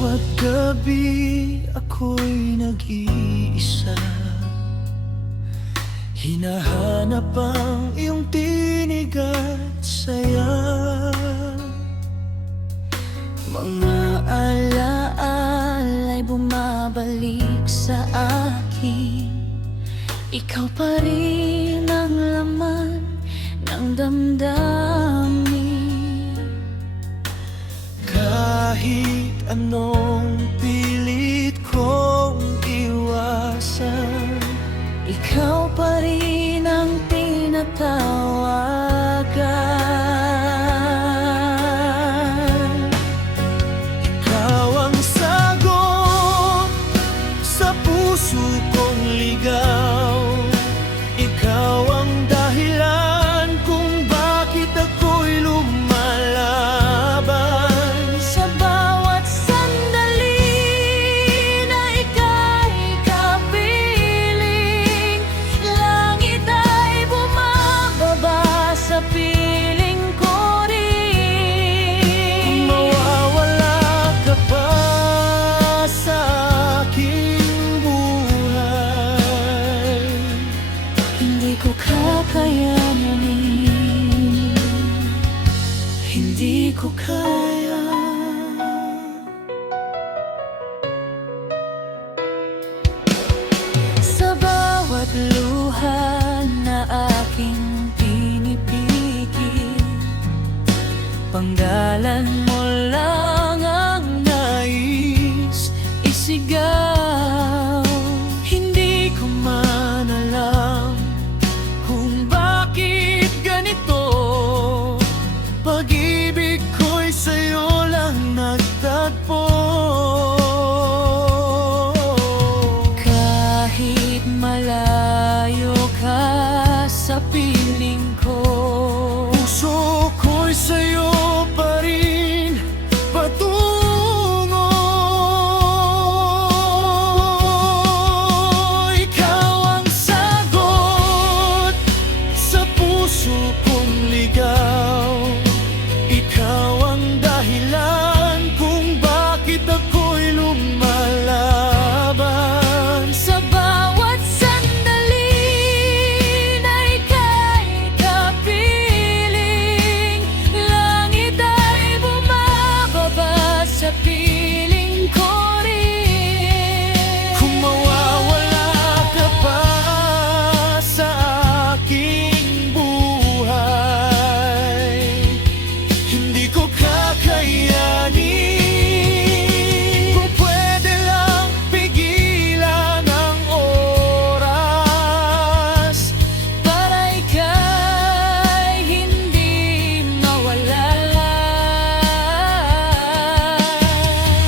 bawat gabi ako'y nag-iisa, hinahanap ang iyong tinig at saya. Mga alaala'y bumabalik sa akin. Ikaw pa rin ang laman ng damdamin. Kahit anong pilit kong iwasan, Ikaw pa rin ang tinatawagan. ikaw ang sagot sa puso kong ligaw. Ikaw ang dahilan kung bakit ako'y lumalaban. Sa bawat sandali na ika'y kapiling, langit ay bumababa sa piling ko rin. Mawawala ka pa sa aking buhay, Hindi ko kakayanin, hindi ko kaya. sa bawat luha na aking pinipigil, panggalan mo lang ang nais isigaw. Hindi ko man alam kung bakit ganito. Pag-ibig ko'y sa'yo lang nagtagpo. Kahit malayo ka sa piling ko, Puso ko'y sa'yo pa rin patungo. Ikaw ang sagot sa puso kong ligaw. Ikaw ang dahilan kung bakit ako'y lumalaban. sa bawat sandali na ika'y kapiling, langit ay bumababa sa piling ko rin. Kung mawawala ka pa sa aking buhay, hindi ko kakayanin. Kung pwede lang pigilan ang oras, Para ika'y hindi mawala.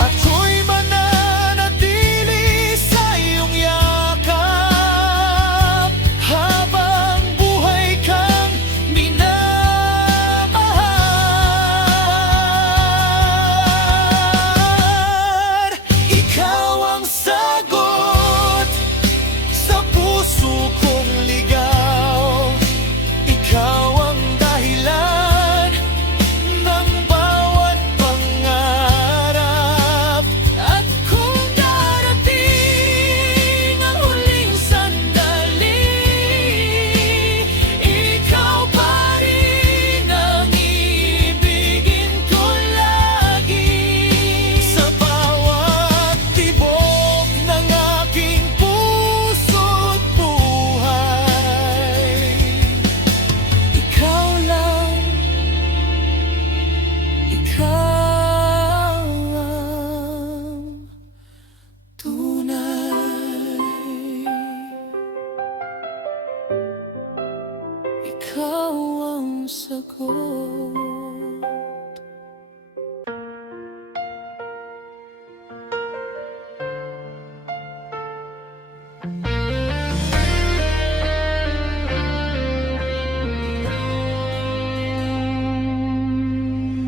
ako'y mananatili sa iyong yakap habang buhay kang minamahal. Ikaw ang sagot sa puso kong ligaw. Ikaw ang dahilan ng bawat pangarap. At kung darating ang huling sandali, ikaw pa rin ang ibigin ko lagi. Sa bawat tibok ng aking puso't buhay, Ikaw lang, ikaw ang tunay. ikaw ang sagot.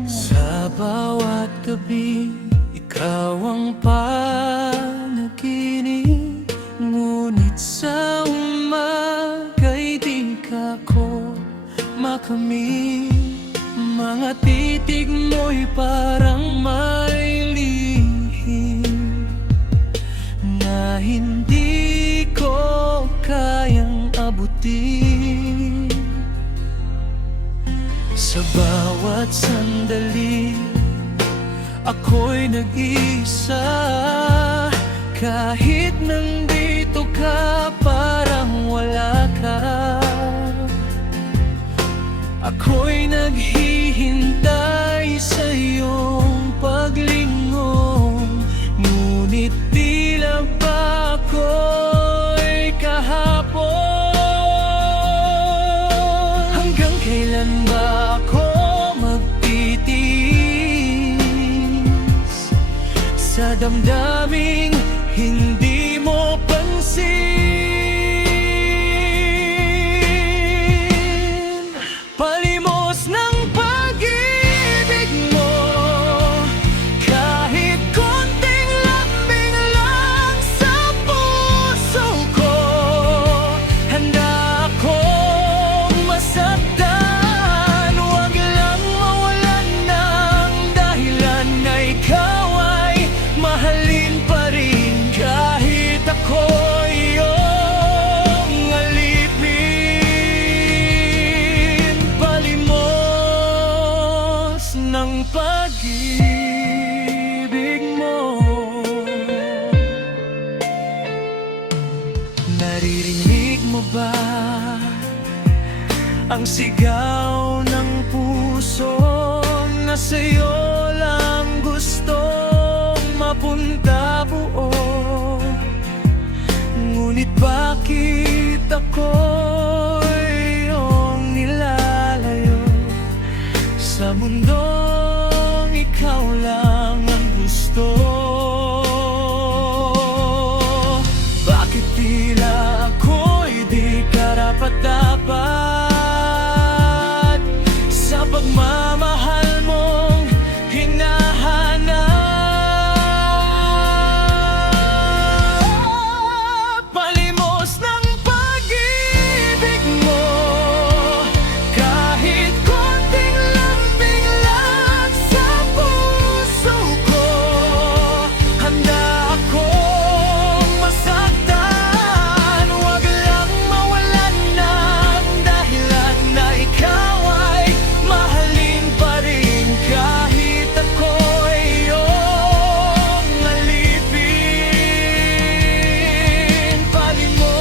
Sa bawat gabi, ikaw ang panaginip. Ngunit sa umaga'y di ka ko makamit. Mga titig mo'y parang may lihim. Kahit nandito ka, parang wala ka. Ako'y naghihintay sa iyong paglingon, ngunit tila ba ako'y kahapon? Hanggang kailan ba ako magtitiis sa damdaming hindi mo pansin? Palimos ng pag-ibig mo, kahit konting lambing lang sa puso ko. Handa akong masaktan, huwag lang mawalan ng dahilan na ikaw ay mahalin pa rin. Kahit ako'y iyong alipin, palimos ng pag-ibig mo. Naririnig mo ba ang sigaw ng puso na sa'yo lang gustong mapunta buo? Ngunit bakit ako'y iyong nilalayo sa mundong ikaw lang ang gusto? Bakit tila ako'y di karapat-dapat sa pagmamahal mong hinahanap? Palimos ng pag-ibig mo, kahit konting lambing lang sa puso ko. Handa akong masaktan, huwag lang mawalan ng dahilan na ikaw ay mahalin pa rin. Kahit ako'y iyong alipin, palimos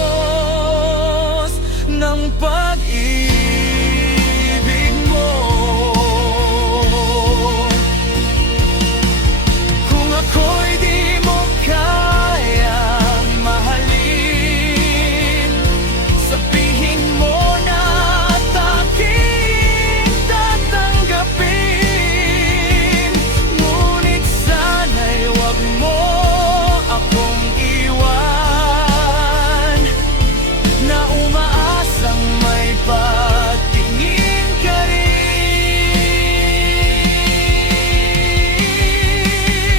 ng pag-ibig mo. Kung ako'y di mo kayang mahalin, sabihin mo na at aking tatanggapin. Ngunit sana'y huwag mo akong iwan, na umaasang may patingin ka rin.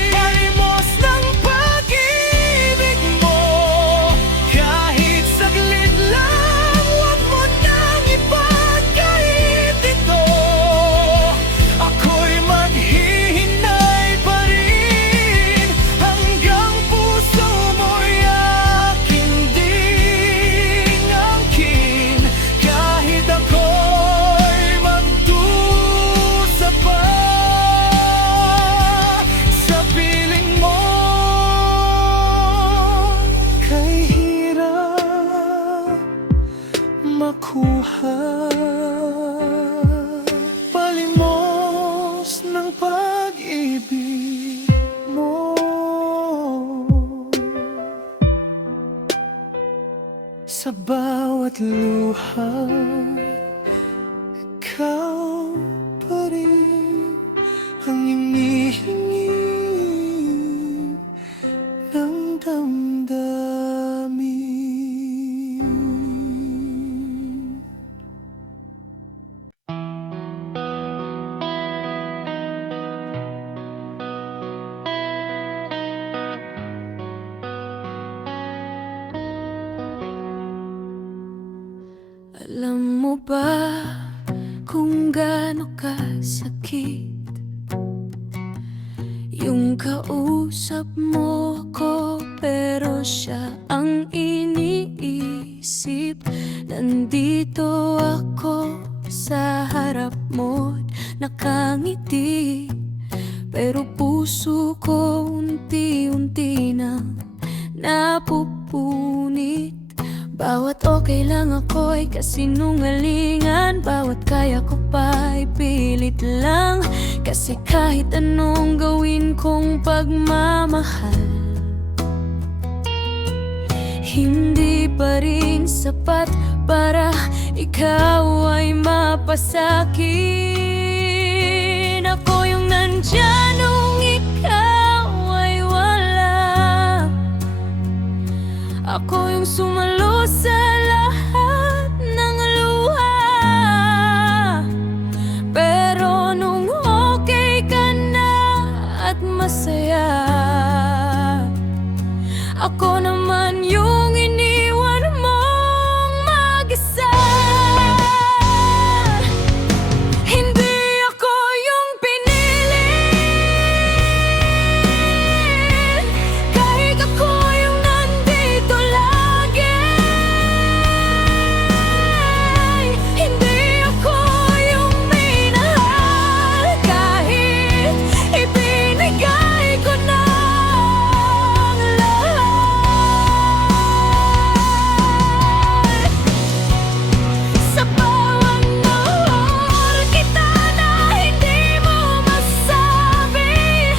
Palimos ng pag-ibig mo, kahit saglit lang, huwag mo nang ipagkait ito. Ako'y maghihinay pa rin hanggang puso mo'y aking dingangkin. Kahit ako'y magdusa pa sa piling mo, kay hirap makuha. Palimos ng pag-ibig mo, sa bawat luha ikaw pa rin ang hinihingi ng damdamin. Alam mo ba kung gaano kasakit yung kausap mo ako, pero siya ang iniisip? Nandito ako sa harap mo't nakangiti, pero puso ko unti-unti nang napupunit. Bawat okay lang ako'y kasinungalingan, bawat kaya ko pa'y pilit lang. Kasi kahit anong gawin kong pagmamahal, hindi pa rin sapat para ikaw ay mapasakin. Ako yung nandyan nung ikaw ay wala. Ako yung sumalo sa lahat ng luha. Pero nung okay ka na at masaya, ako naman yung iniwan mong mag-isa. Hindi ako yung pinili, kahit ako yung nandito lagi. Hindi ako yung minahal, kahit ibinigay ko na ang lahat. Sa bawat nahal kita na hindi mo masabi,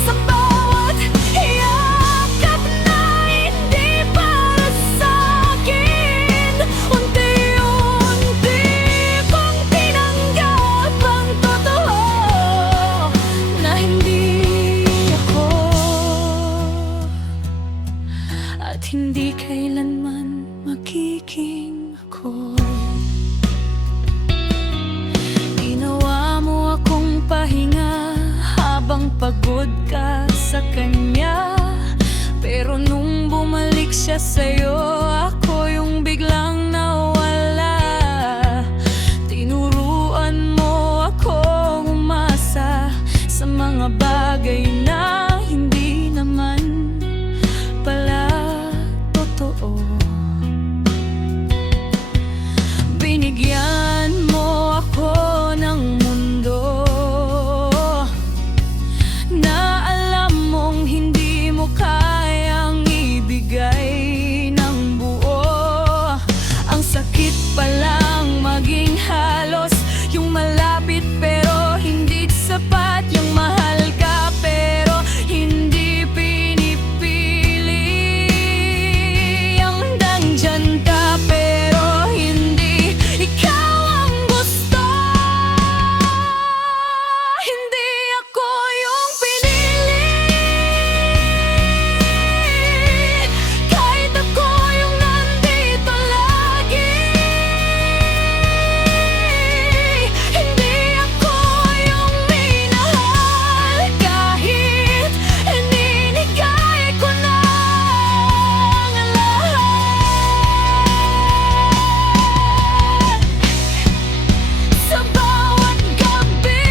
sa bawat yakap na hindi para sa'kin, unti-unti kong tinanggap ang totoo na hindi ako, at hindi kailanman magiging ako. Ginawa mo akong pahinga habang pagod ka sa kanya, pero nung bumalik siya sa'yo, ako yung biglang nawala. Tinuruan mo akong umasa sa mga bagay na hindi naman pala totoo. Binigyan mo ako ng mundo na alam mong hindi mo kayang ibigay ng buo. Ang sakit palang maging halos yung malapit pero hindi sapat, yung mahal ka pero hindi pinipili, yung nandyan ka pero hindi ikaw ang gusto. Hindi ako yung pinili, kahit ako yung nandito lagi. Hindi ako yung minahal, kahit ininigay ko na ang lahat. Sa bawat gabi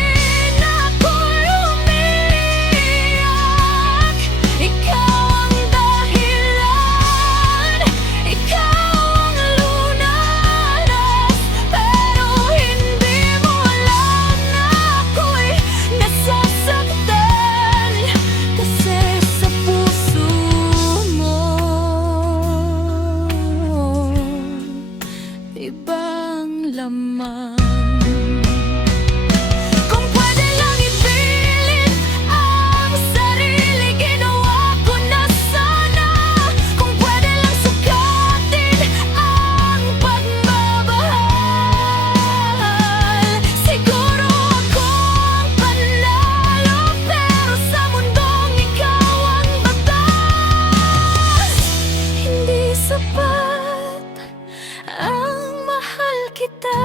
na ako'y umiiyak, ikaw ang dahilan, ikaw ang lunanas. Pero hindi mo alam na ako'y nasasaktan, kasi sa puso mo ibang laman. Kung pwede lang ipilit ang sarili, ginawa ko na sana. Kung pwede lang sukatin ang pagmamahal, siguro ako ang panalo. Pero sa mundong ikaw ang batas, hindi sapat ang mahal kita.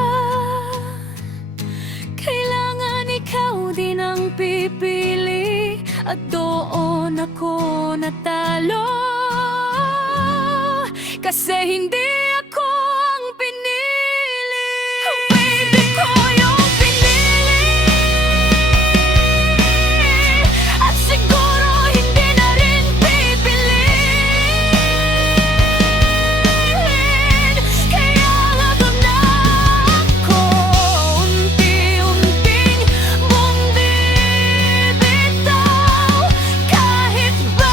Kailangan ikaw din ang pipili, at doon ako natalo. Kasi hindi ako ang pinili, baby ko yung pinili. At siguro hindi na rin pipiliin. Kaya nga doon na ako unti-unting bumibitaw, kahit ba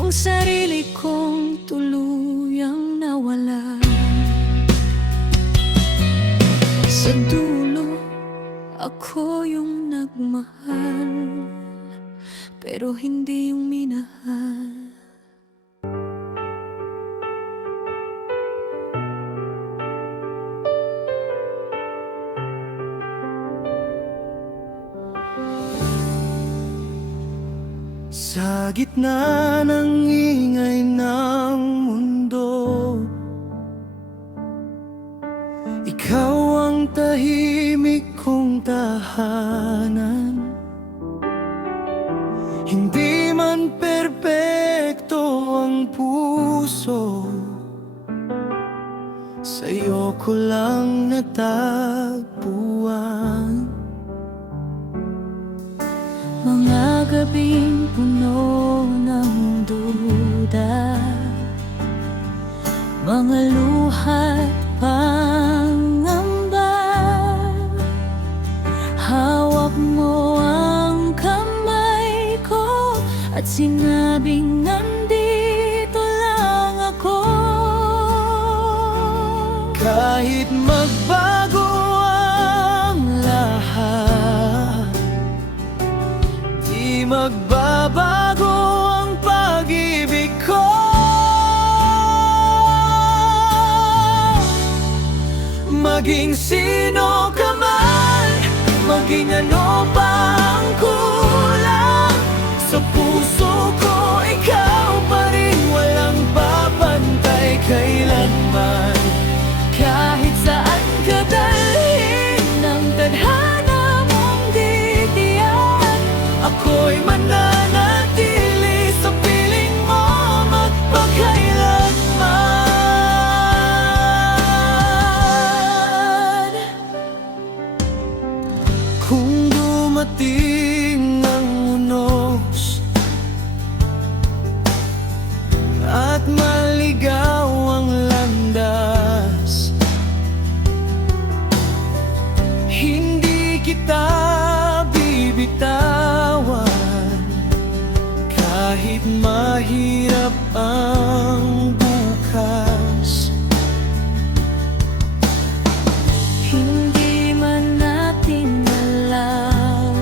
Yung sarili kong tuluyang nawala. Sa dulo, ako yung nagmahal, pero hindi yung minahal. Sa gitna ng ingay ng mundo, ikaw ang tahimik kong tahanan. Hindi man perpekto ang puso, sa'yo ko lang natagpuan. Mga gabing puno ng duda, mga luha't pangamba. Hawak mo ang kamay ko at sinabing nandito lang ako. Kahit magbago ang lahat, di magbabago ang pag-ibig ko. Maging sino ka man, maging ano pa ang kulang, sa puso ko ikaw pa rin, walang papantay kailanman. Kahit saan ka dalhin ng tadhana mong titiyak, Ako'y mananatili sa piling mo magpakailanman. Kung dumating ang unos at maligaw ang landas, hindi kita bibitawan. Kahit mahirap ang bukas, hindi man natin alam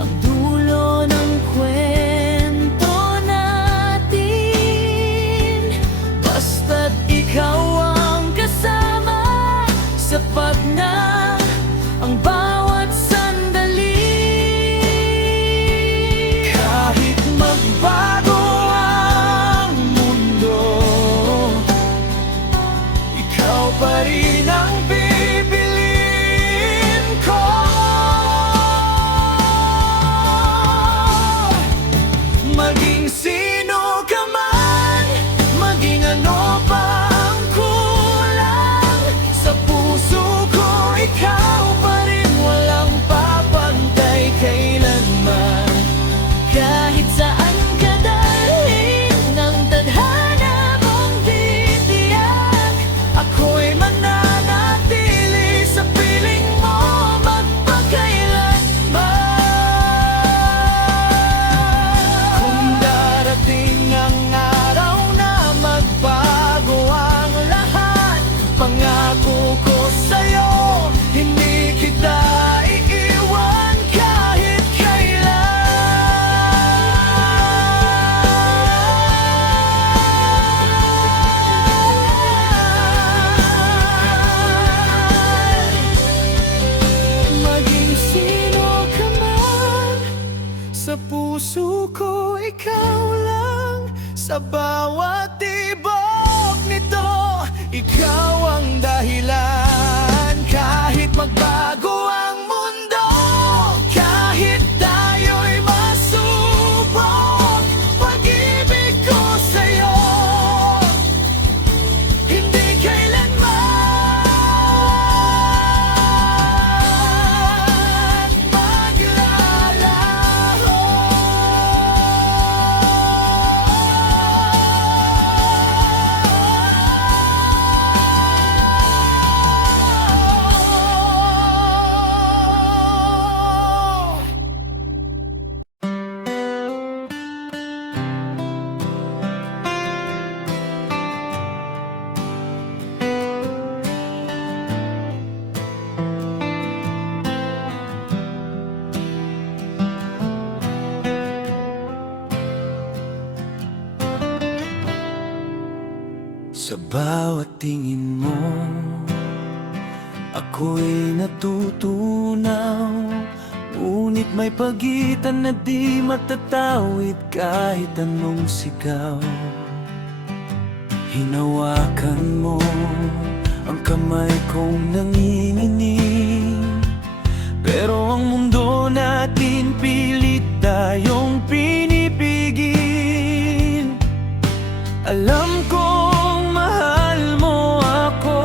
ang dulo ng kwento natin. basta't ikaw ang kasama, Sapat na ang bawat sandali. kahit magbago ang mundo, ikaw pa rin ang pipiliin ko. Maging sino ka man, maging ano pa ang kulang, sa puso ko ikaw pa rin, walang papantay kailanman. Kahit saan ka dalhin ng tadhana mong titiyak, Ako'y mananatili sa piling mo magpakailanman. Kung darating ang araw na magbago ang lahat, pangako ko sa'yo, hindi kita iiwan kahit kailan. Maging sino ka man, sa puso ko ikaw lang, sa bawat tibok nito, ikaw ang dahilan. Kahit magbago ang mundo, kahit tayo'y masubok, pag-ibig ko sa'yo hindi kailanman maglalaho. Sa bawat tingin mo, ako'y natutunaw. Ngunit may pagitan na di matatawid kahit anong sigaw. Hinawakan mo ang kamay kong nanginginig, pero ang mundo natin pilit tayong pinipigil. Alam kong mahal mo ako,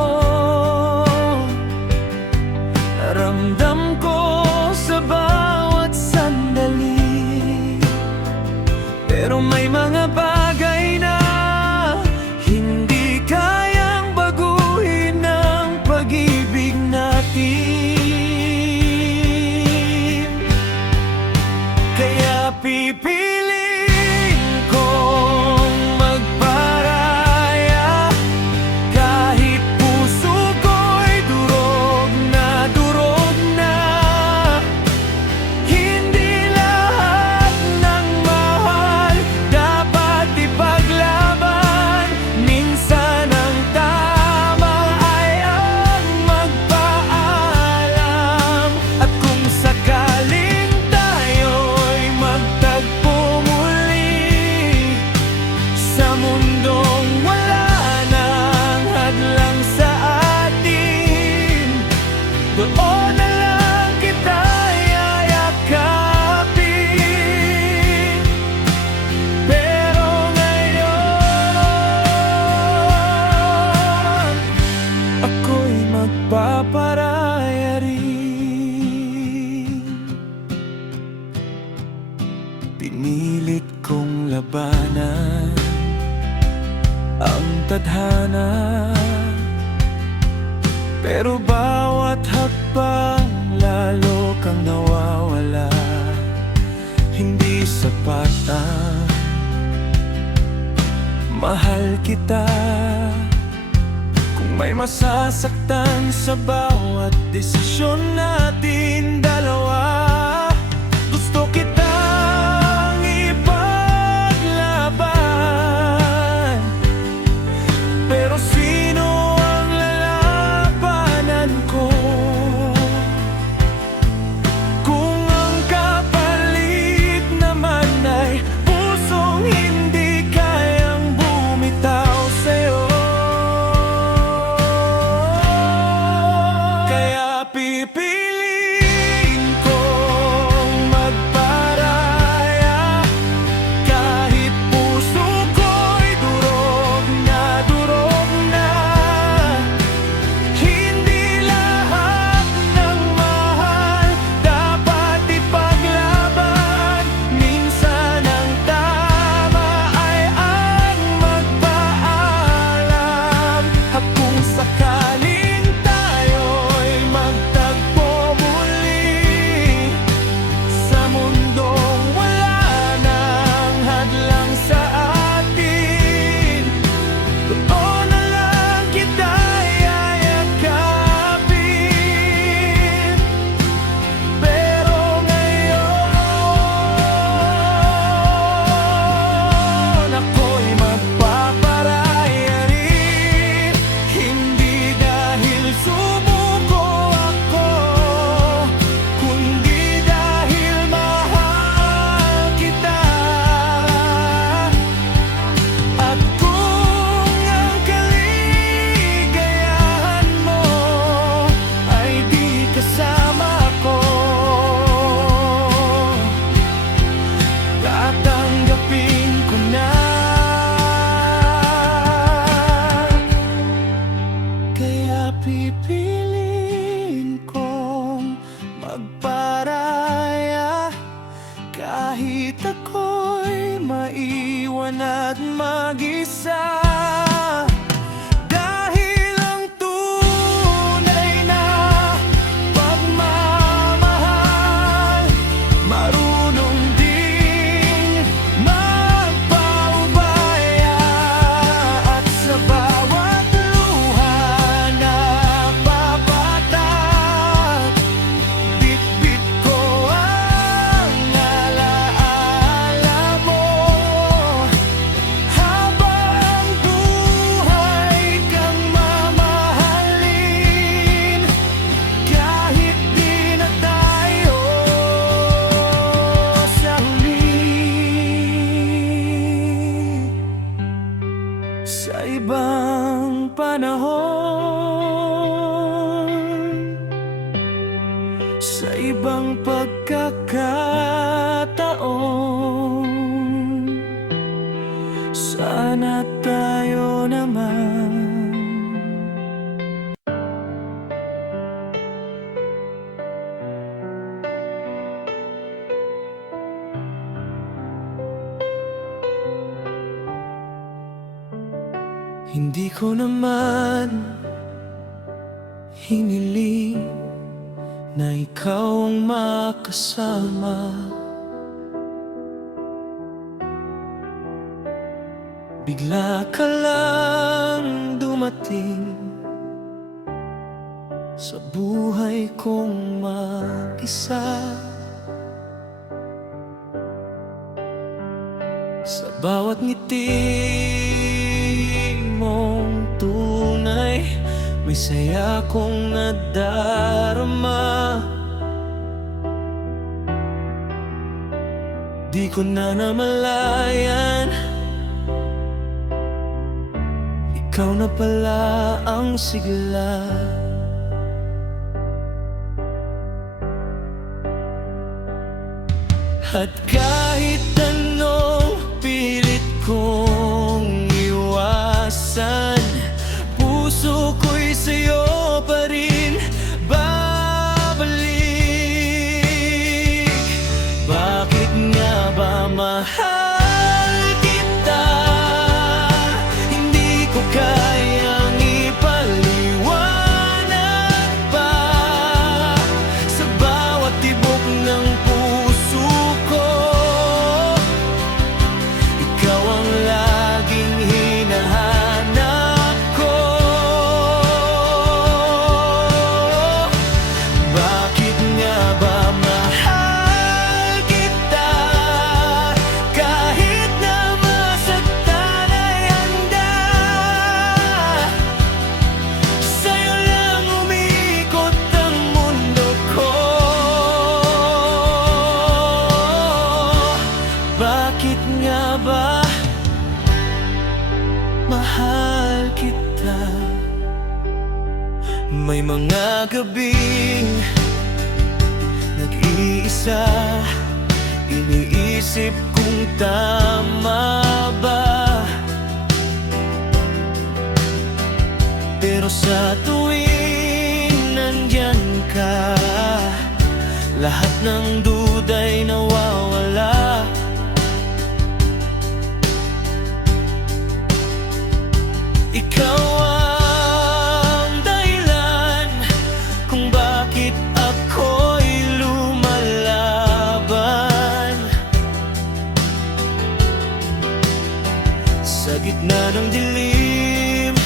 ramdam ko sa bawat sandali, pero may mga bagay na hindi kayang baguhin ng pag-ibig natin. Kaya pipiliin kong magparaya kahit puso ko'y durog na durog na. Hindi lahat ng mahal dapat ipaglaban. Minsan ang tama ay ang magpaalam. At kung sakaling tayo'y magtagpo muli sa mundong wala nang hadlang sa atin, doon na lang kita yayakapin. Pero ngayon, ako'y magpaparaya rin. Pinilit kong labanan ang tadhana, pero bawat hakbang lalo kang nawawala. Hindi sapat ang mahal kita kung may masasaktan sa bawat desisyon natin dalawa. Gusto kitang ipaglaban, pero sino ang lalabanan ko kung ang kapalit naman ay pusong hindi kayang bumitaw sa'yo? Kaya pipiliin kong magparaya kahit puso ko'y durog na durog na. Hindi lahat ng mahal dapat ipaglaban. Minsan ang tama ay ang magpaalam. At kung sakaling tayo'y magtagpo muli sa mundong wala nang hadlang sa atin, doon na lang kita yayakapin. Pero ngayon, ako'y magpaparaya rin. Hindi dahil sumuko ako, kundi dahil mahal kita. At kung ang kaligayahan mo ay di kasama ko, tatanggapin ko na. Kaya pipiliin kong magparaya kahit ako'y maiwan at mag-isa. Dahil ang tunay na pagmamahal marunong ding magpaubaya. At sa bawat luha na papatak, bit-bit ko ang alaala mo habang sa ibang panahon, sa ibang pagkakataon. Sana tayo naman hindi ko naman hiniling na ikaw ang makasama. Bigla ka lang dumating sa buhay kong mag-isa. Sa bawat ngiti mong tunay, may saya kong nadarama. Di ko na namalayan, ikaw na pala ang sigla. At kahit anong pilit kong iwasan, puso ko'y sa'yo pa rin babalik. Bakit nga ba mahal kita? Hindi ko kayang ipaliwanag pa. Sa bawat tibok ng puso ko, ikaw ang laging hinahanap ko. Bakit nga ba mahal kita? Kahit na masaktan ay handa. Sa'yo lang umiikot ang mundo ko. Bakit nga ba mahal kita? May mga gabing nag-iisa, iniisip kung tama ba. Pero sa tuwing nandyan ka, lahat ng duda'y nawawala. Ikaw ang dahilan kung bakit ako'y lumalaban. Sa gitna ng dilim,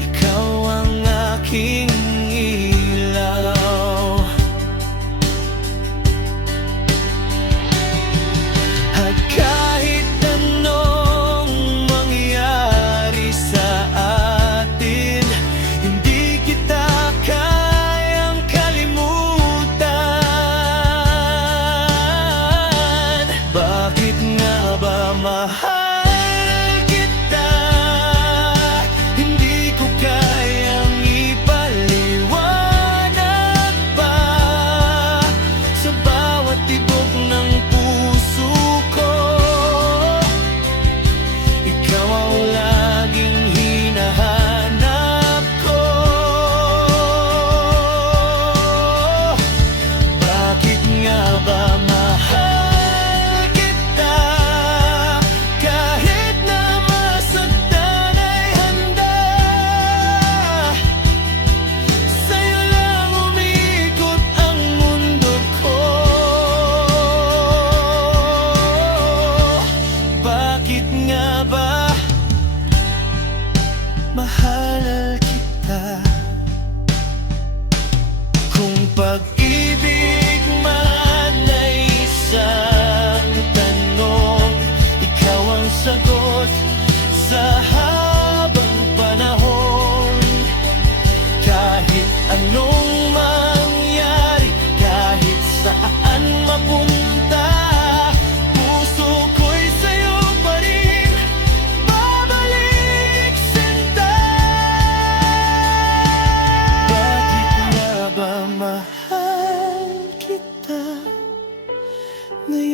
ikaw ang aking ilaw. At kahit anong mangyari sa atin, hindi kita kayang kalimutan. Bakit nga ba mahal kita? Hindi ko kayang ipaliwanag pa. Sa bawat tibok ng puso ko, ikaw ang laging hinahanap ko. Bakit nga ba mahal kita?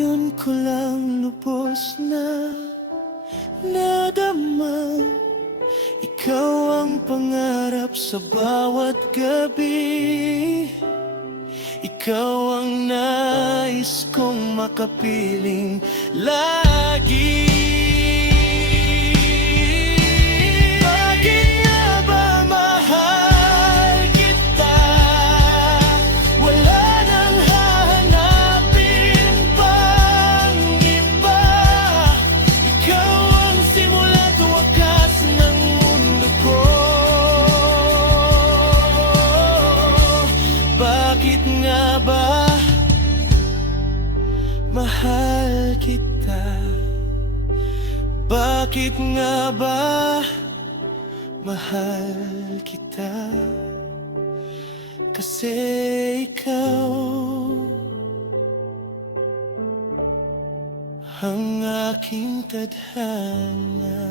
Ngayon ko lang lubos na nadama, ikaw ang pangarap sa bawat gabi. Ikaw ang nais kong makapiling lagi. Bakit nga ba mahal kita? Wala nang hahanapin pang iba. Ikaw ang simula't wakas ng mundo ko. Bakit nga ba mahal kita? Bakit nga ba mahal kita? Kasi ikaw ang aking tadhana.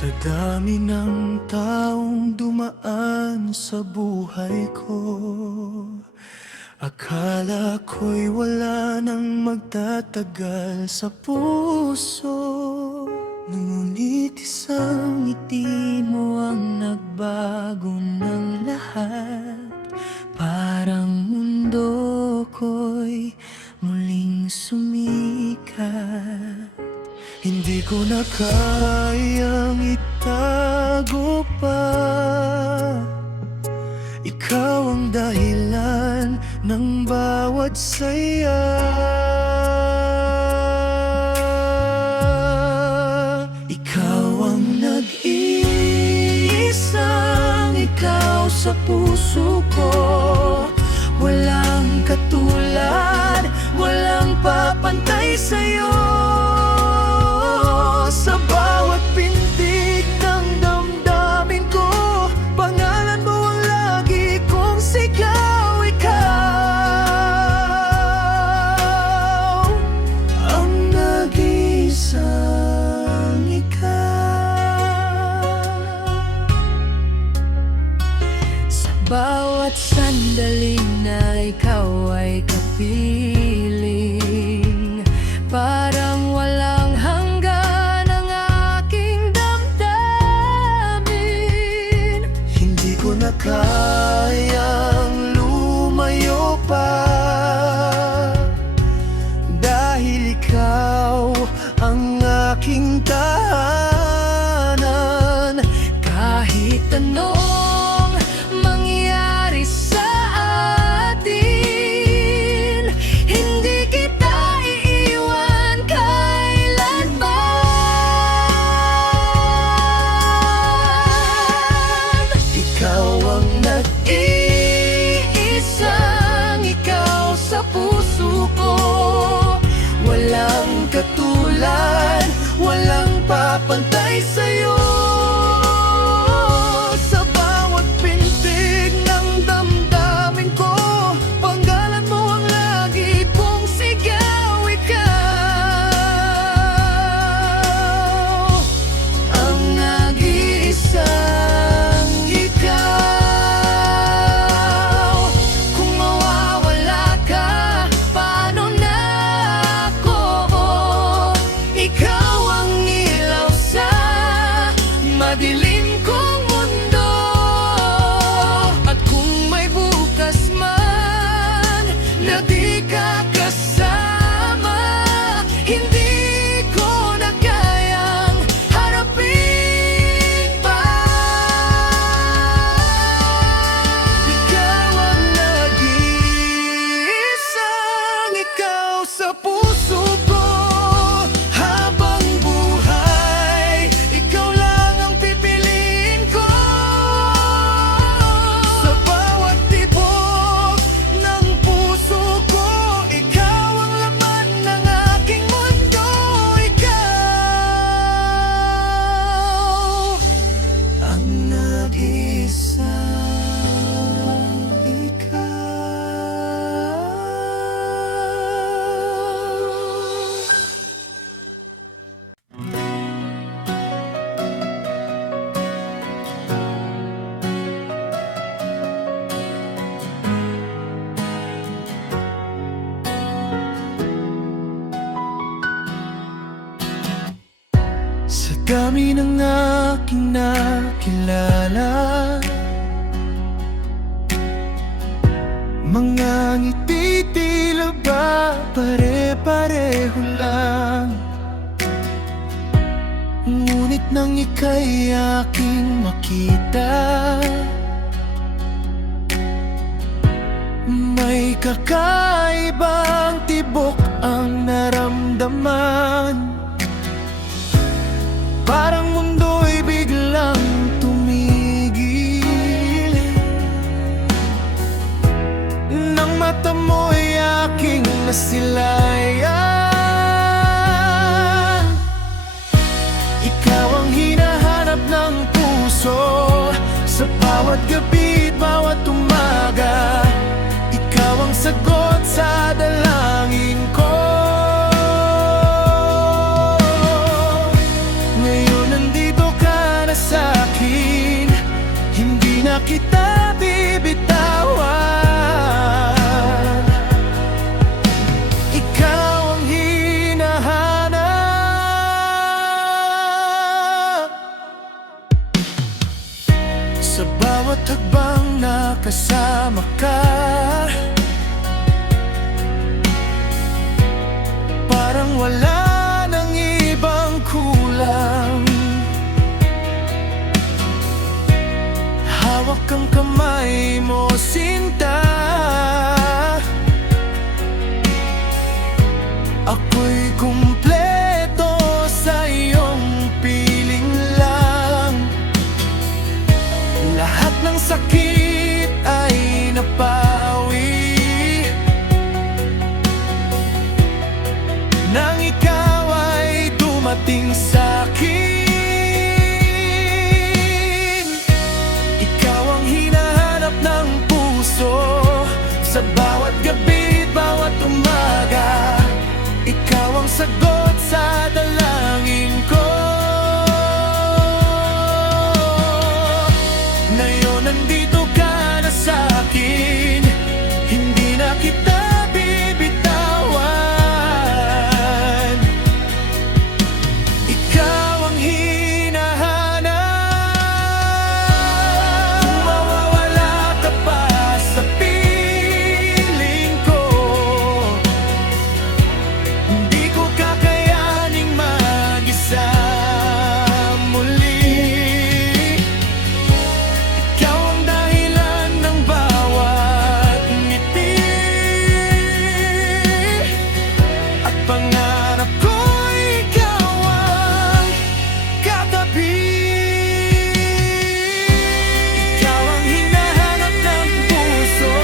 Sa dami ng taong dumaan sa buhay ko, akala ko'y wala nang magtatagal sa puso. Ngunit isang ngiti mo ang nagbago ng lahat. Parang mundo ko'y muling sumikat. Hindi ko na kayang itago pa. Ikaw ang dahilan ng bawat saya. Ikaw ang nag-iisang ikaw sa puso ko. Walang katulad, walang papantay sa'yo. Sa bawat pintig ng damdamin ko, pangalan mo ang lagi kong sigaw. Ikaw ang nag-iisang ikaw. Sa bawat sandaling na ikaw ay kapiling, parang walang hanggan ang aking damdamin. Hindi ko na kayang lumayo pa, dahil ikaw ang aking tahanan. Kahit anong mangyari sa atin, hindi kita iiwan kailanman. Ikaw ang nag-iisang ikaw sa puso ko. Walang katulad, walang papantay sa'yo. Sa bawat pintig ng damdamin ko, panggalan mo ang lagi kong sigaw. Ikaw ang nag-iisang ikaw. Kung mawawala ka, paano na ako? Ikaw ang ilaw sa madilim kong mundo. At kung may bukas man na di ka kasama, hindi ko na kayang harapin pa. Ikaw ang nag-iisang ikaw sa puso ko. Habang buhay, ikaw lang ang pipiliin. Sa dami ng aking nakilala, mga ngiti tila ba pare-pareho lang. Ngunit nang ika'y aking makita, may kakaibang tibok ang naramdaman. Parang mundo'y biglang tumigil nang mata mo'y aking nasilayan. Ikaw ang hinahanap ng puso sa bawat gabi at bawat umaga. Ikaw ang sagot sa dalangin ko. Ngayon nandito ka na sa'kin, hindi na kita bibitawan. Ikaw ang hinahanap. Sa bawat hakbang na kasama ka, parang wala nang ibang kulang. Hawak ang kamay mo, sinta, ako'y kumpleto sa iyong piling lang. Lahat ng sakit ay napawi nang ikaw ay dumating sa'kin. Ikaw ang hinahanap ng puso sa bawat gabi at bawat umaga. Ikaw ang sagot sa dalangin ko. Ngayon nandito ka na sa'kin, hindi na kita bibitawan. Ikaw ang hinahanap. Kung mawawala ka pa sa piling ko, hindi ko kakayaning mag-isa muli. Ikaw ang dahilan ng bawat ngiti at pangarap ko, ikaw ang katabi. Ikaw ang hinahanap ng puso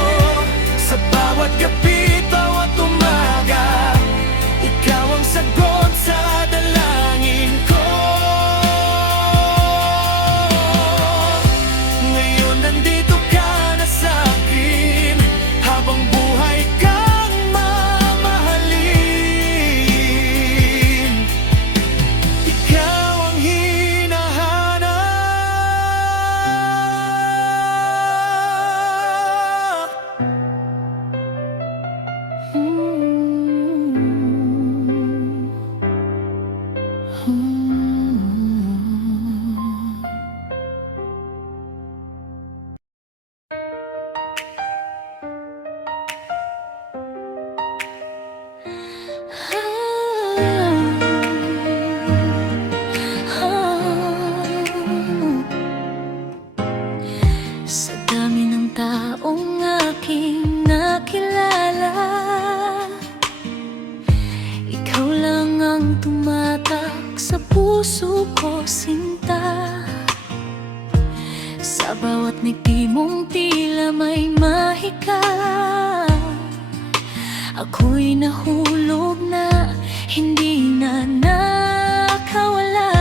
sa bawat gabi at bawat umaga. Ikaw ang sagot sa dalangin ko. Ngayon nandito ka na sa'kin, habang buhay kang mamahalin. Ikaw ang hinahanap. Sa dami ng taong aking nakilala, ikaw lang ang tumatak sa puso ko, sinta. Sa bawat ngiti mong tila may mahika, ako'y nahulog na hindi na nakawala.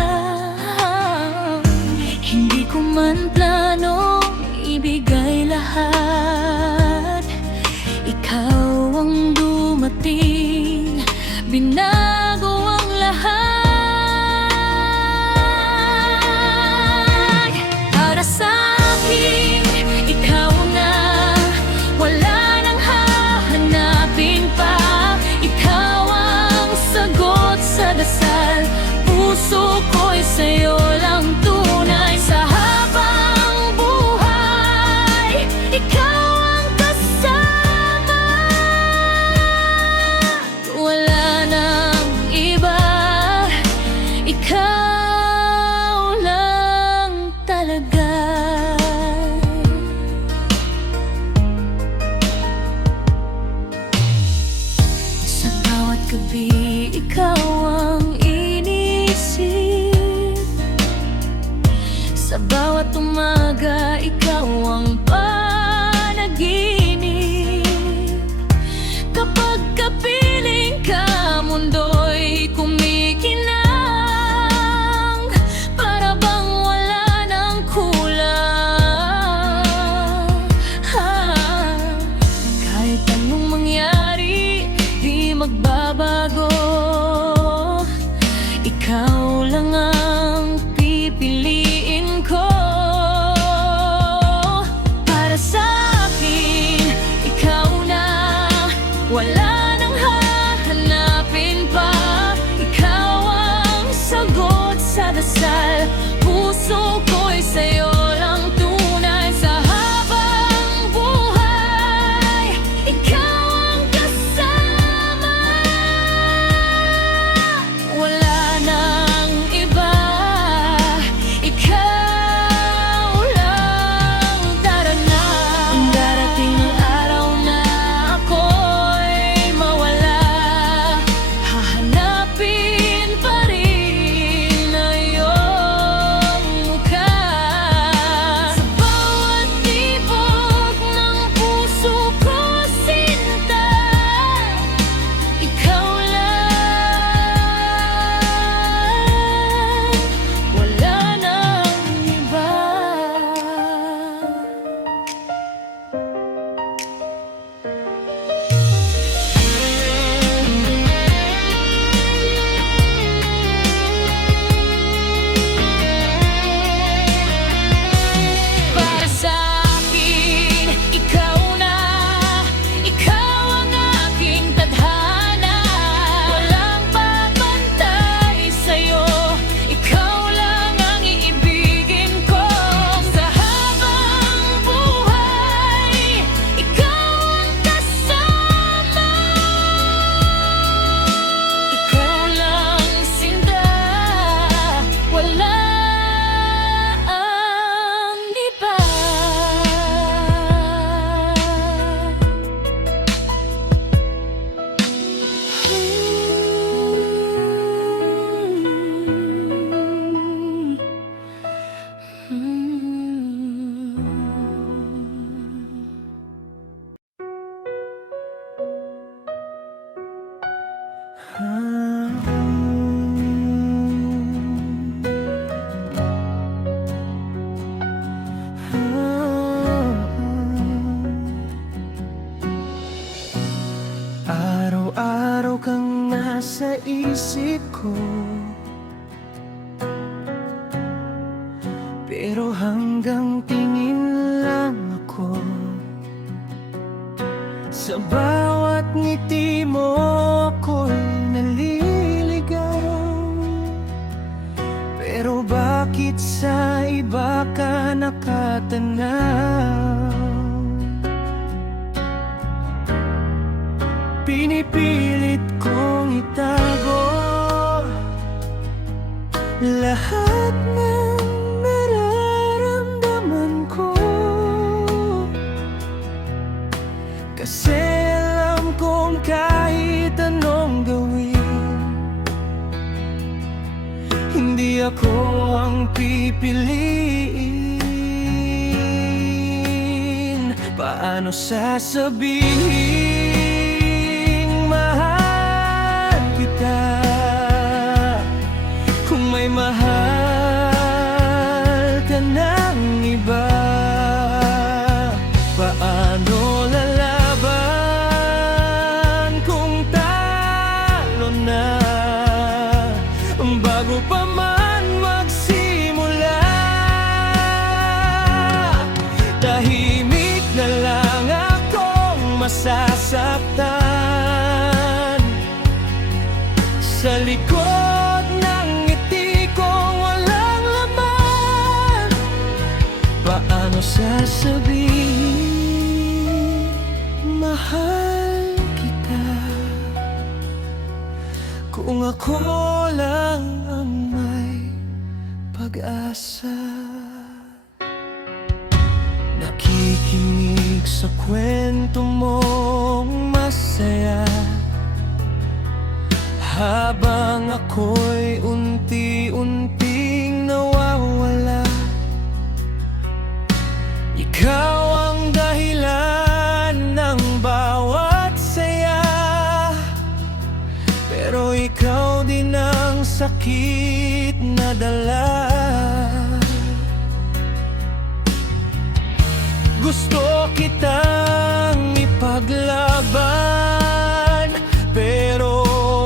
Hindi ko man plano ibigay lahat, ikaw ang dumating, binago ang lahat. Para sa'kin, ikaw na, wala nang hahanapin pa. Ikaw ang sagot sa dasal, puso ko'y sa'yo lang tunay. Sa habang buhay, ikaw ang kasama. Wala nang iba, ikaw lang talaga. Sa bawat gabi, ikaw ang inisip. Sa bawat umaga, ikaw ang panaginip. Kapag kapiling ka, mundo'y kumikinang. Para bang wala ng kulang. Kahit anong mangyari, di magbabago. Ikaw lang ang pipiliin ko. Para sa akin, ikaw na, wala nang hahanapin pa. Ikaw ang sagot sa dasal. Puso ko'y sa'yo lang tunay. Sa habang buhay, ikaw ang kasama. Wala nang iba, ikaw lang darana. Darating ang araw na ako'y mawala. Hahanapin pa rin na iyong mukha. Sa bawat tibok ng puso ko, sinta, ikaw lang. Wala nang iba. Para sa akin, ikaw na, ikaw ang aking tadhana. Walang babantay sa'yo, ikaw lang ang iibigin ko. Sa habang buhay, ikaw ang kasama. Ikaw lang sinta, wala ang iba. Araw-araw kang nasa isip ko, pero hanggang tingin lang ako. Sa bawat ngiti mo ako'y naliligaw. Pero bakit sa iba ka nakatanaw? Pinipilit kong itago lahat ng nararamdaman ko, kasi alam kong kahit anong gawin, hindi ako ang pipiliin. Paano sasabihin mahal kita kung may mahal ka ng iba? Paano lalaban kung talo na bago pa man magsimula? Tahimik na lang akong masasaktan sa likod ng ngiti kong ako lang ang may pag-asa. Nakikinig sa kwento mong masaya, habang ako'y unti-unting nawawala. Ikaw ang dahilan ng bawat saya, pero ikaw din ang sakit na dala. Gusto kitang ipaglaban, pero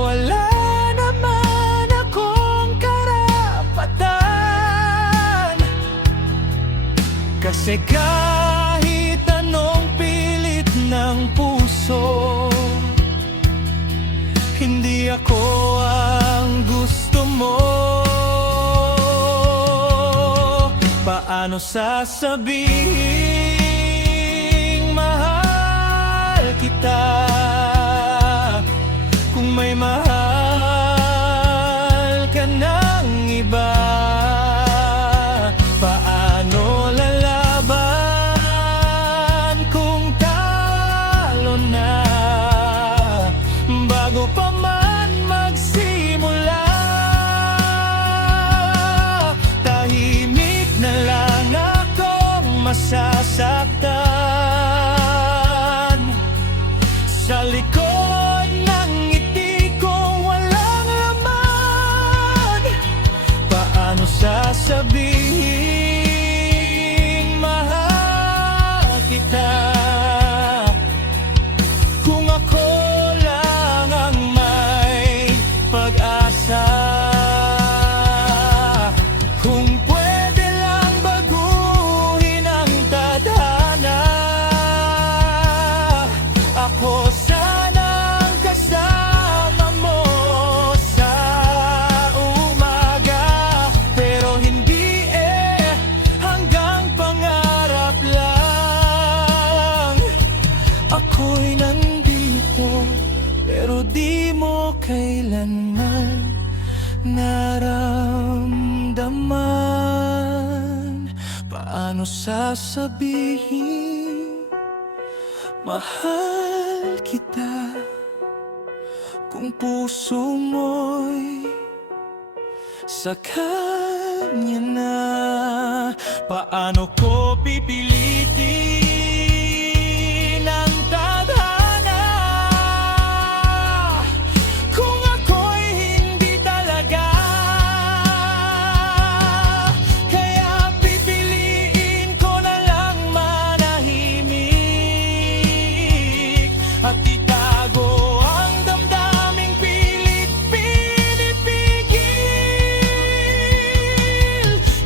wala naman akong karapatan. Kasi kahit anong pilit ng puso, hindi ako ang gusto mo. Paano sasabihin mahal kita kung may mahal ka ng iba? Paano lalaban kung talo na bago pa man magsimula? Tahimik na lang akong masasaktan sa likod ng ngiti kong walang laman. Paano sasabihin mahal kita kung ako lang ang may pag-asa? Kung pwede lang baguhin ang tadhana, ako sanang kasama mo sa umaga. Pero hindi hanggang pangarap lang. Ako'y nandito, pero di mo kailanman naramdaman. Paano sasabihin mahal kita kung puso mo'y sa kanya na? Paano ko pipilitin ang tadhana kung ako'y hindi talaga? Kaya pipiliin ko na lang manahimik at itago ang damdaming pilit pinipigil.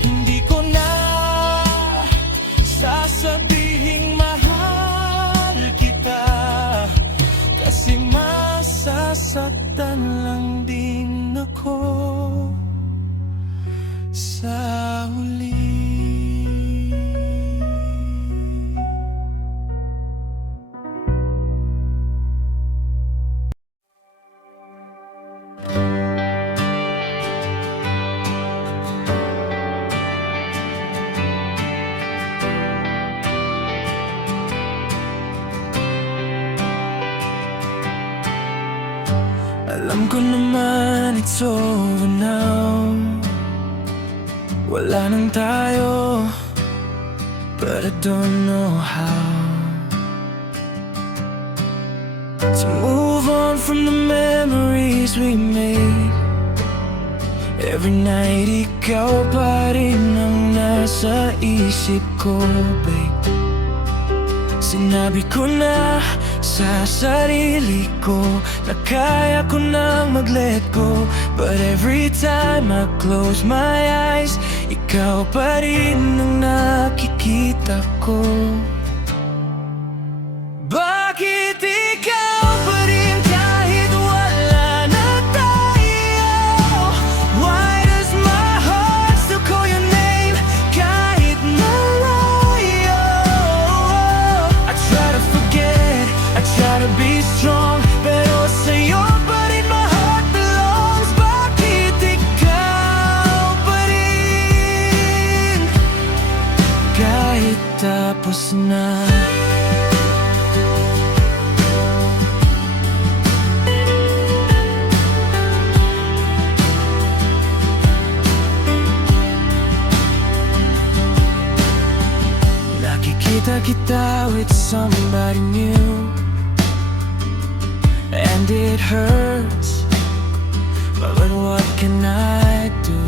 Hindi ko na sasabihing mahal kita, kasi masasaktan lang din ako sa huli. Alam ko naman it's over now, wala nang tayo, but I don't know how to move on from the memories we made. Every night ikaw pa rin ang nasa isip ko, babe. Sinabi ko na sa sarili ko na kaya ko nang mag-let go, but every time I close my eyes, ikaw pa rin ang nakikita ko. Bakit ikaw pa rin kahit wala na tayo? Why does my heart still call your name kahit malayo? I try to forget, I try to be strong, pero sa'yo pa rin my heart belongs. tapos na. Nakikita kita with somebody new, and it hurts, but what can I do?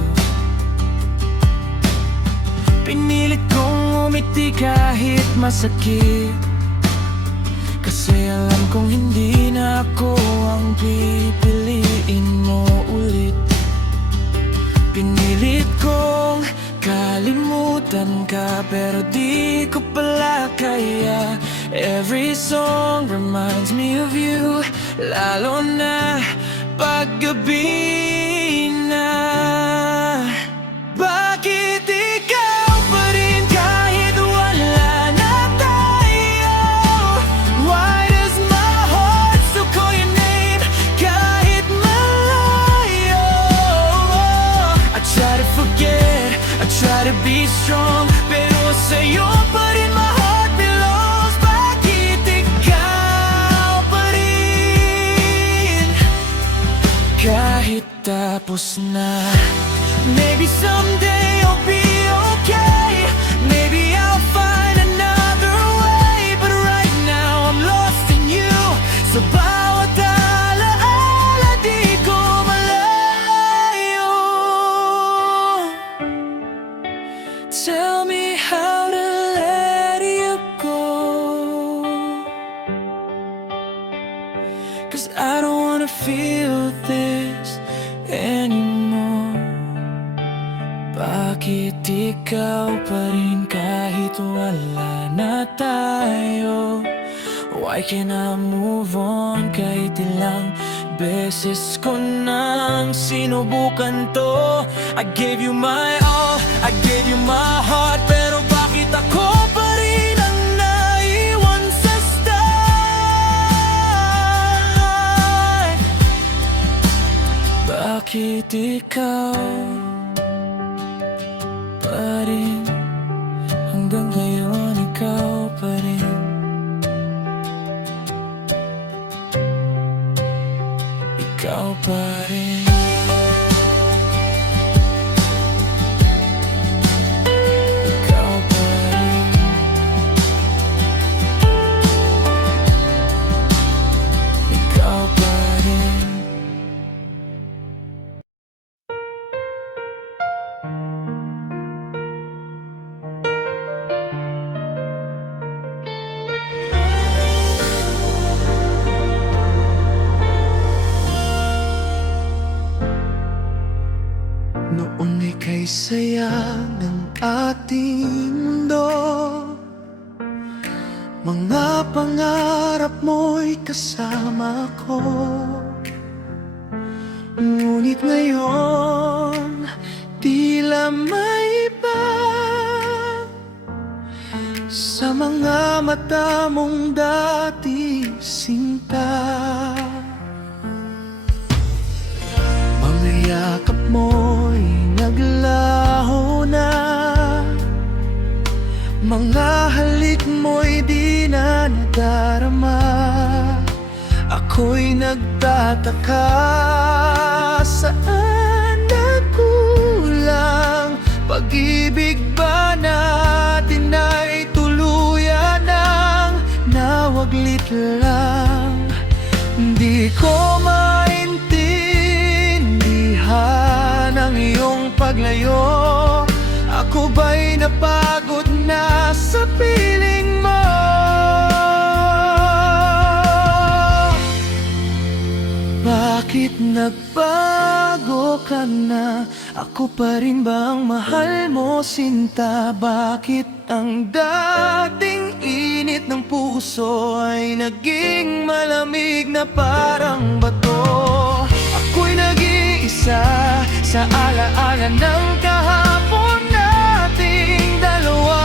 Pinilit kong umiti kahit masakit, kasi alam kong hindi na ako ang pipiliin mo ulit. Pinilit kong kalimutan ka, pero di ko pala kaya. Every song reminds me of you, lalo na pag gabi na. Bakit ikaw pa rin kahit wala na tayo? Why does my heart still call your name kahit malayo? I try to forget, I try to be strong, pero sa'yo pa rin my heart belongs. Bakit ikaw pa rin kahit tapos na? Maybe someday I'll be okay, maybe I'll find another way, but right now I'm lost in you. Sa bawat alaala di ko malayo. Tell me how to let you go, 'cause I don't wanna feel this anymore. Bakit ikaw pa rin kahit wala na tayo? Why can't I move on kahit ilang beses ko nang sinubukan to? I gave you my all, I gave you my heart, pero bakit ako pa rin ang naiwan sa start? Bakit ikaw pa rin, hanggang ngayon ikaw pa rin? Ikaw pa rin. Ikaw pa rin. Ikaw pa rin. Noon ika'y saya ng ating mundo, mga pangarap mo'y kasama ko. Ngunit ngayon, tila may iba sa mga mata mong dati sinta. Mga yakap mo'y naglaho na, mga halik mo'y di na nadarama. Ako'y nagtataka, saan nagkulang? Pag-ibig ba natin ay tuluyan ng nawaglit lang? Di ko maintindihan ang iyong paglayo. Ako ba'y napagod na sa piling mo? Bakit nagbago ka na? Ako pa rin ba ang mahal mo, sinta? Bakit ang dating init ng puso ay naging malamig na parang bato? Ako'y nag-iisa sa alaala ng kahapon nating dalawa.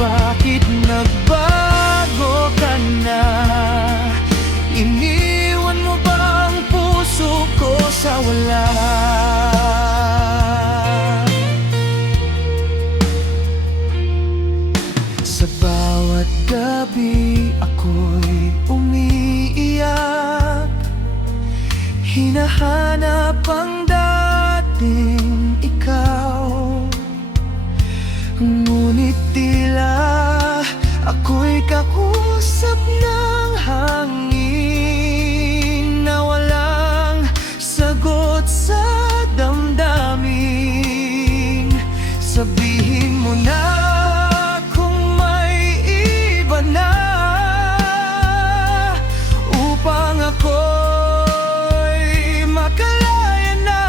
Bakit nagbago ka na? Iniwan mo ba ang puso ko sa wala? sa damdamin. Sabihin mo na kung may iba na, upang ako'y makalaya na.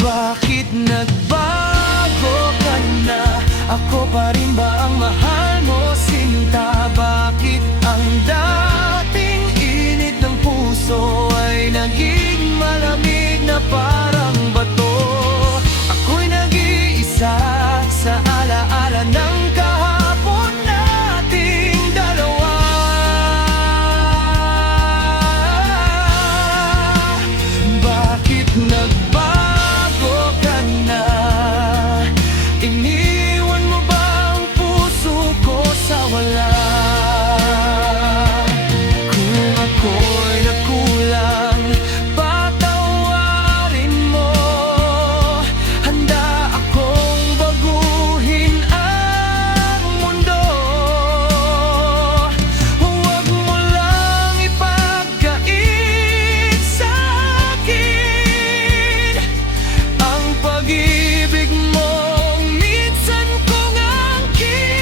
Bakit nagbago ka na? Ako pa rin ba ang mahal mo, sinta? Bakit ang dating init ng puso ay naging malamig na parang bato? Ako'y nag-iisa sa alaala ng kahapon nating dalawa. Bakit nagbago ka na? Iniwan mo ba ang puso ko sa wala? Kung ako'y nagkulang, patawarin mo. Handa akong baguhin ang mundo. Huwag mo lang ipagkait sa akin ang pag-ibig mong minsan kong angkin.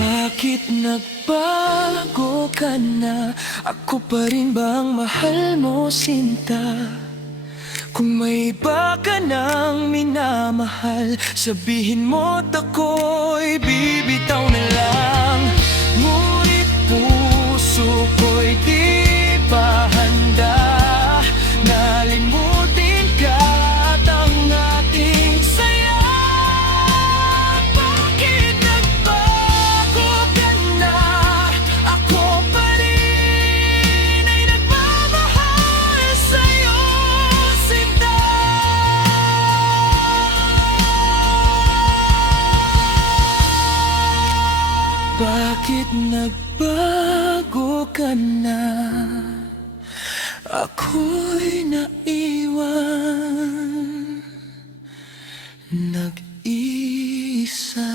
Bakit nagbago ka na? Ako pa rin ba ang mahal mo, sinta? Kung may iba ka nang minamahal, sabihin mo't ako'y bibitaw na lang. Ngunit puso ko'y di pa handa na limutin ka at ang ating saya. Bakit nagbago ka na? Ako pa rin ay nagmamahal sa'yo, sinta. Bakit nagbago ka na? Ako'y naiwan, nag-iisa.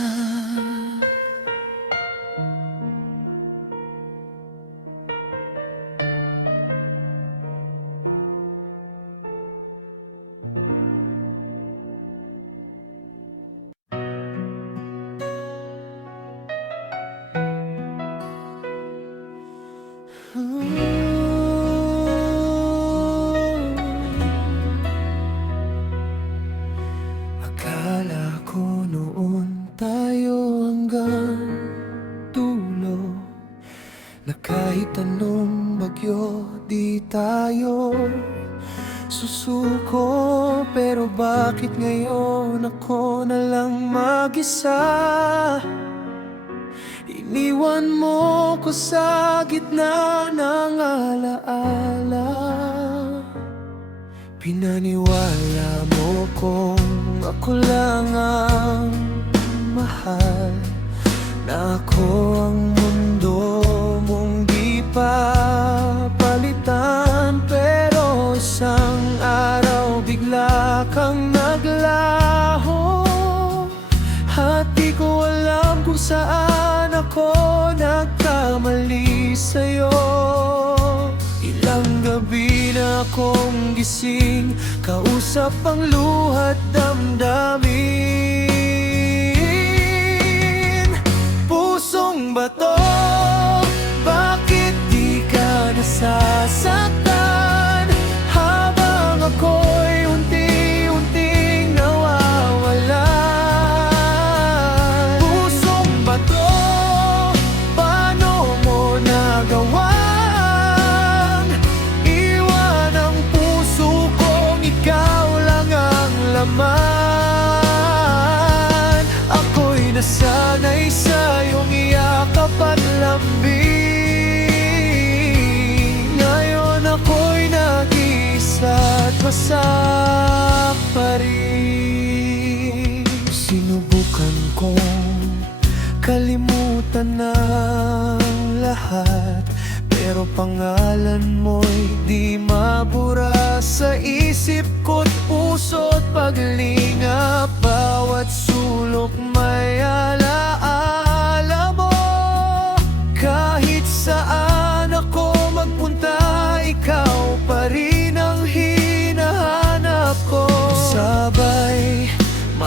Akala ko noon tayo hanggang dulo, na kahit anong bagyo di tayo susuko. Pero bakit ngayon ako na lang mag-isa? Iniwan mo ko sa gitna ng alaala. Pinaniwala mo kung ako lang ang mahal, na ako ang mundo mong di papalitan. Pero isang araw bigla kang naglaho, at di ko alam kung saan ako nagkamali sa'yo. Ilang gabi na akong gising, kausap ang luhat damdamin. Pusong bato, bakit di ka nasasaktan? Habang ako'y unti-unting nawawala. Pusong bato, paano mo nagawang iwan ang puso kong ikaw lang ang laman? Ako'y nasanay sa iyong iyakap at lambing. Ngayon ako'y nag-iisa at wasak pa rin. Sinubukan kong kalimutan ang lahat, pero pangalan mo'y di mabura sa isip ko't puso't paglingap. Bawat sulok may alaala mo.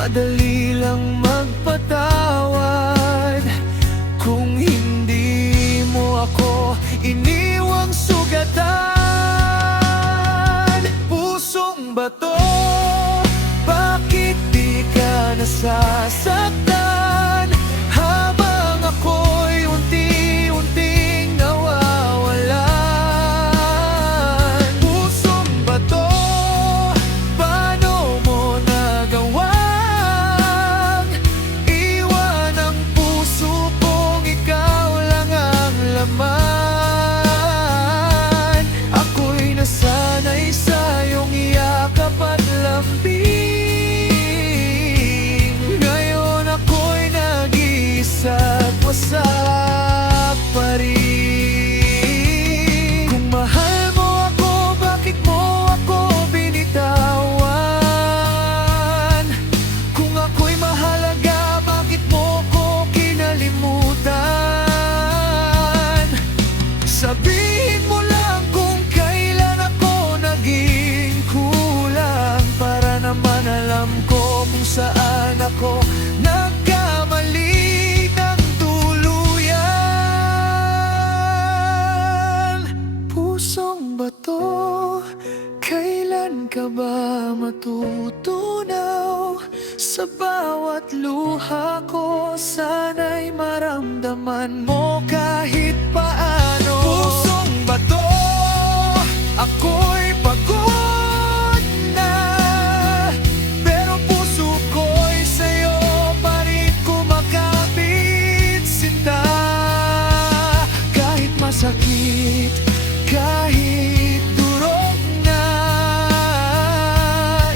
Madali lang magpatawad kung hindi mo ako iniwang sugatan. Pusong bato, bakit di ka nasasaktan habang ako'y unti-unting nawawalan? Pusong bato, paano mo nagawang iwan ang puso kong ikaw lang ang laman? Ako'y nasanay sa iyong yakap at lambing. Ngayon ako'y nag-iisa't wasak pa rin. Kung mahal mo ako, bakit mo ako binitawan? Kung ako'y mahalaga, bakit mo ko kinalimutan? Sabihin mo lang kung kailan ako naging kulang, para naman alam ko kung saan ako nagkamali ng tuluyan. Pusong bato, kailan ka ba matutunaw? Sa bawat luha ko, sana'y maramdaman mo kahit paano. Pusong bato, ako'y pagod na, pero puso ko'y sa'yo pa rin kumakapit, sinta. Kahit masakit, kahit durog na,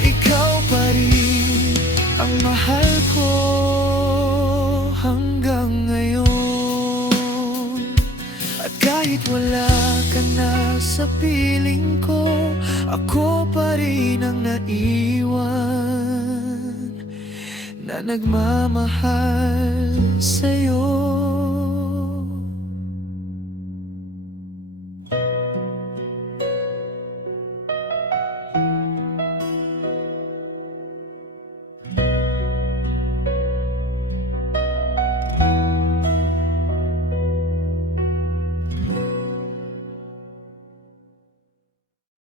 ikaw pa rin ang mahal ko hanggang ngayon. At kahit wala ka na sa piling ko, ako pa rin ang naiwan na nagmamahal sa'yo.